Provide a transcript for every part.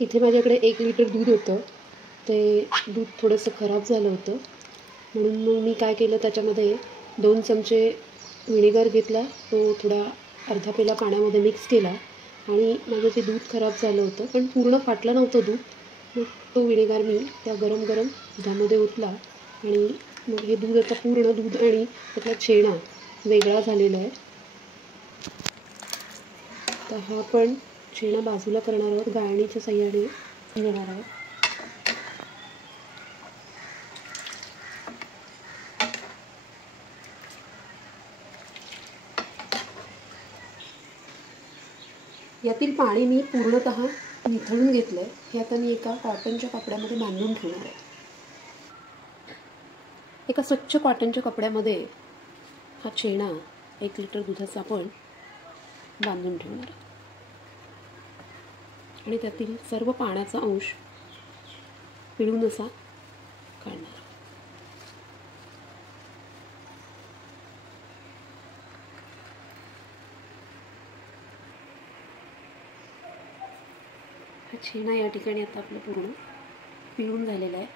इथे माझ्याकडे 1 लिटर दूध होतं. ते दूध थोडंसं खराब झालं होतं, म्हणून मग मी काय केलं, त्याच्यामध्ये 2 चमचे व्हिनेगर घेतला. तो थोडा अर्धा पेला पाण्यामध्ये मिक्स केला आणि माझं ते दूध खराब झालं होतं, पण पूर्ण फाटलं नव्हतं दूध. मग तो व्हिनेगर मी त्या गरम गरम दुधामध्ये ओतला आणि मग हे दूध आता पूर्ण दूध आणि त्यातला छेना वेगळा झालेला आहे. तर हा पण छेना बाजूला करणार आहोत, गाळणीच्या साहाय्याने घेणार आहोत. यातील पाणी मी पूर्णतः निथळून घेतलं आहे. हे आता मी एका कॉटनच्या कपड्यामध्ये बांधून ठेवणार आहे. एका स्वच्छ कॉटनच्या कपड्यामध्ये हा छेना 1 लिटर दुधाचा आपण बांधून ठेवणार आहे आणि त्यातील सर्व पाण्याचा अंश पिळून असा काढणार. हा छेना या ठिकाणी आता आपलं पूर्ण पिळून झालेला आहे.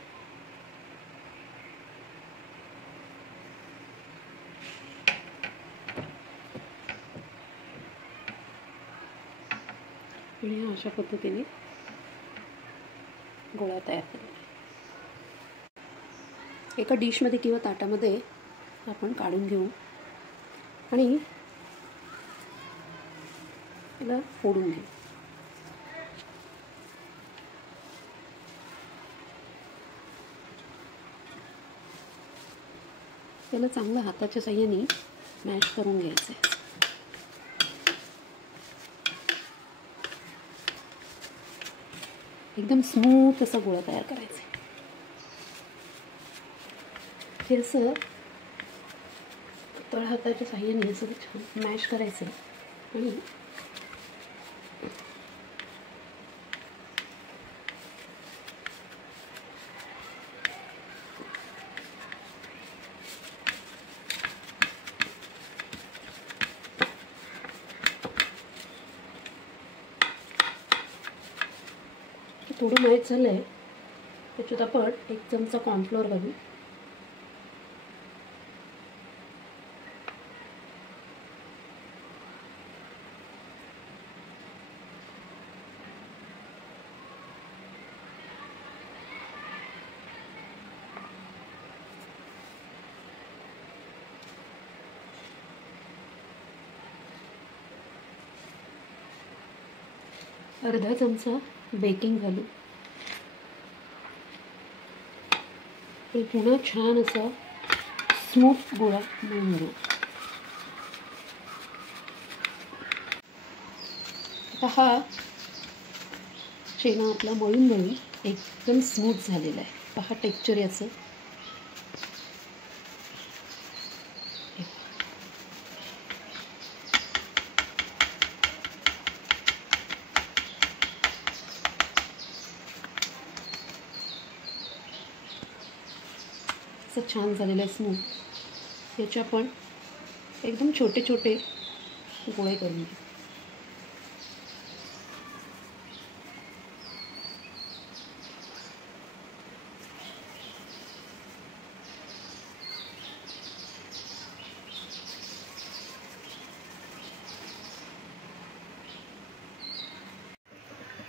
आणि अशा पद्धतीने गोळा तयार केला. एका डिशमध्ये किंवा ताटामध्ये आपण काढून घेऊ आणि याला फोडून घेऊ. त्याला चांगलं हाताच्या साहाय्याने मॅश करून घ्यायचं आहे. एकदम स्मूथ असा गोळा तयार करायचा आहे. हे असं तळ हाताच्या साहाय्याने असं छान मॅश करायचं आणि थोडं मॅच झालं आहे. त्याच्यात आपण 1 चमचा कॉर्नफ्लोअर घालू. अर्धा चमचा बेकिंग घालू. हे पुन्हा छान असा स्मूथ गोळा मळून घेऊ. आता हा छेना आपला मळून एकदम स्मूथ झालेला आहे. पहा टेक्स्चर याचं. असं छान झालेलं आहे स्मूथ. याचे आपण एकदम छोटे छोटे गोळे करून घेऊ.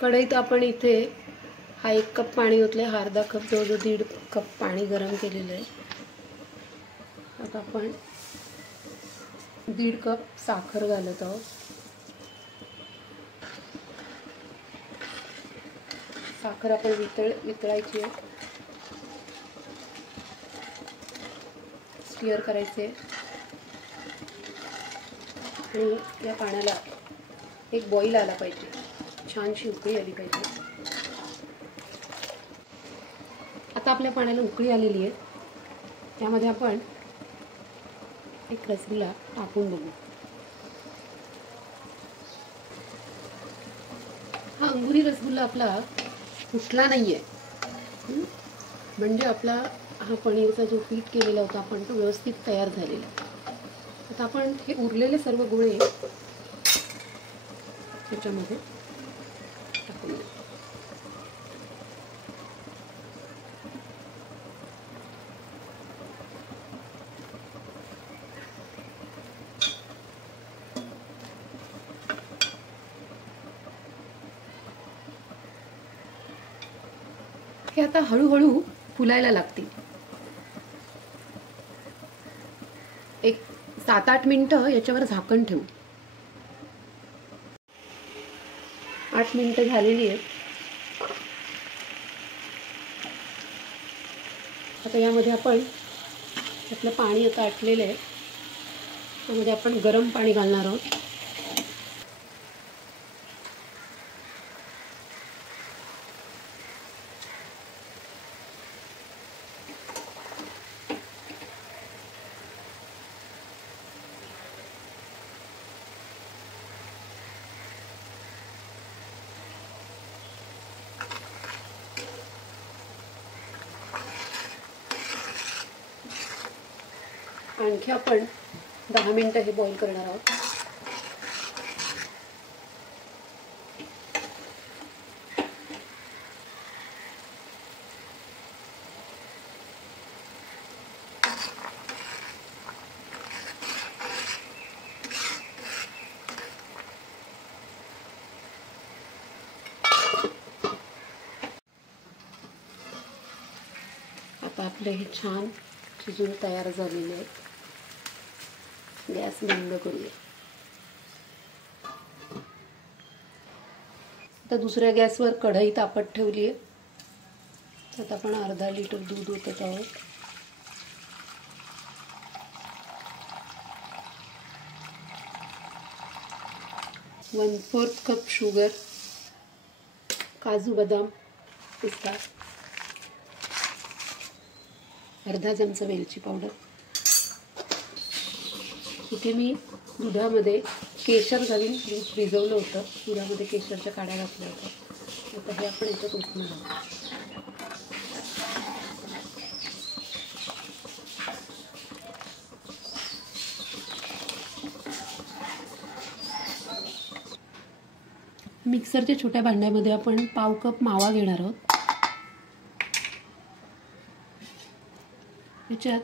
कढईत आपण इथे हा 1 कप पाणी ओतले. अर्धा कप जवळजवळ 1.5 कप पाणी गरम केलेलं आहे. आता आपण 1.5 कप साखर घालत आहोत. साखर आपण वितळायची आहे. स्टिअर करायचे आणि या पाण्याला एक बॉईल आला पाहिजे. छानशी उकळी आली पाहिजे. आता आपल्या पाण्याला उकळी आलेली आहे. त्यामध्ये आपण एक रसगुल्ला टाकून बघू. हा अंगुरी रसगुल्ला आपला फुटला नाही आहे, म्हणजे आपला हा पनीरचा जो पीठ केलेला होता आपण तो व्यवस्थित तयार झालेला. आता आपण हे उरलेले सर्व गोळे त्याच्यामध्ये टाकून देऊ. हे आता हळूहळू फुलायला लागतील. एक 7-8 मिनिटं याच्यावर झाकण ठेवू. 8 मिनिटं झालेली आहेत. आता यामध्ये आपण आपलं पाणी आता आटलेलं आहे, त्यामध्ये आपण गरम पाणी घालणार आहोत. आणखी आपण 10 मिनिटं हे बॉईल करणार आहोत. आता आपले हे छान शिजून तयार झालेले आहेत. गॅस बंद करूया. आता दुसऱ्या गॅसवर कढई तापत ठेवली आहे. त्यात आपण अर्धा लिटर दूध ओतत आहोत. वन-फोर्थ कप शुगर, काजू बदाम पिस्ता, अर्धा चमचा वेलची पावडर. इथे मी दुधामध्ये केशर घालून दूध भिजवलं होतं. दुधामध्ये केशरच्या काड्या घातल्या होत्या. आता हे आपण याच्यात ओतणार आहोत. मिक्सरच्या छोट्या भांड्यामध्ये आपण पाव कप मावा घेणार आहोत. याच्यात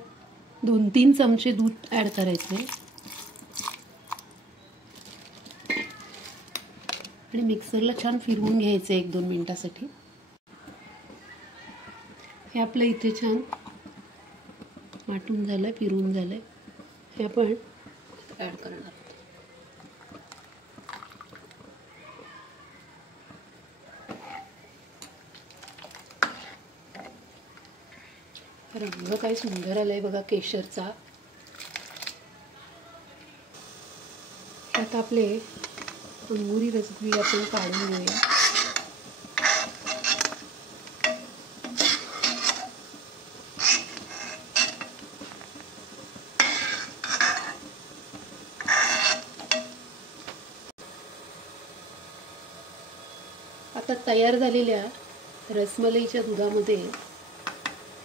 2-3 चमचे दूध ॲड करायचे आणि मिक्सरला छान फिरवून घ्यायचे 1-2 मिनिटासाठी. हे आपलं इथे छान वाटून झालंय, फिरवून झालंय. हे आपण ॲड करणार आहोत. रंग काय सुंदर आलाय बघा केशरचा. आता आपले अंगुरी रसगुल्ले आपण काढून घेऊया. आता तयार झालेल्या रसमलाईच्या दुधामध्ये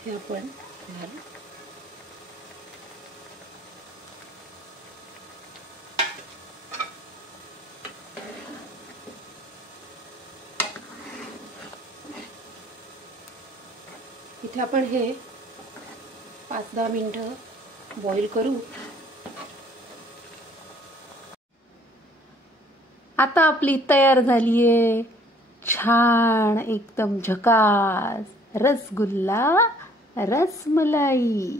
हे आपण घालू. इथे आपण हे 5-10 मिनिटं बॉईल करू. आता आपली तयार झालीये छान एकदम झकास रसगुल्ला रसमलाई.